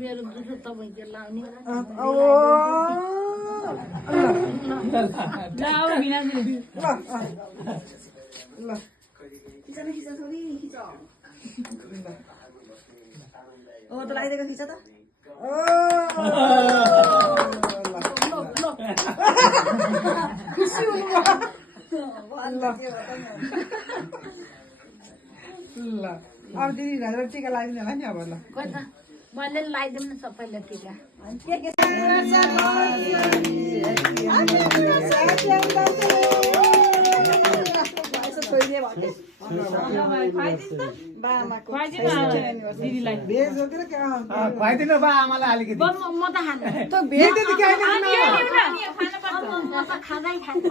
मेरो दुधो तपाईले लाउने त लगाइदिएको खिच त खुसी ल अब दिदी हजुर टिका लगाइदिनु होला नि अब ल मैले लगाइदिउँ न सबैलाई टिका खुवाइदिनु बा आमालाई अलिकति म त खान्छु म त खाँदै खान्छु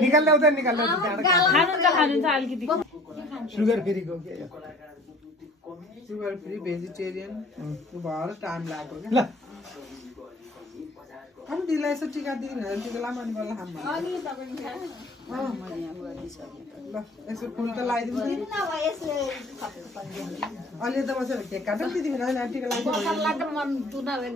निकाल ल्याउँदा अलिकति सुगर फ्रीको सुगर फ्री भेजिटेरियन भएर टाइम लाग्यो क्या हम दिलाई यसो टिका दिनु टिका लाम अनि बल्ल खाम ल यसो फुल त लगाइदिनु अलि त बसेर केक काटौँ दिदी टिका लगाइदिनु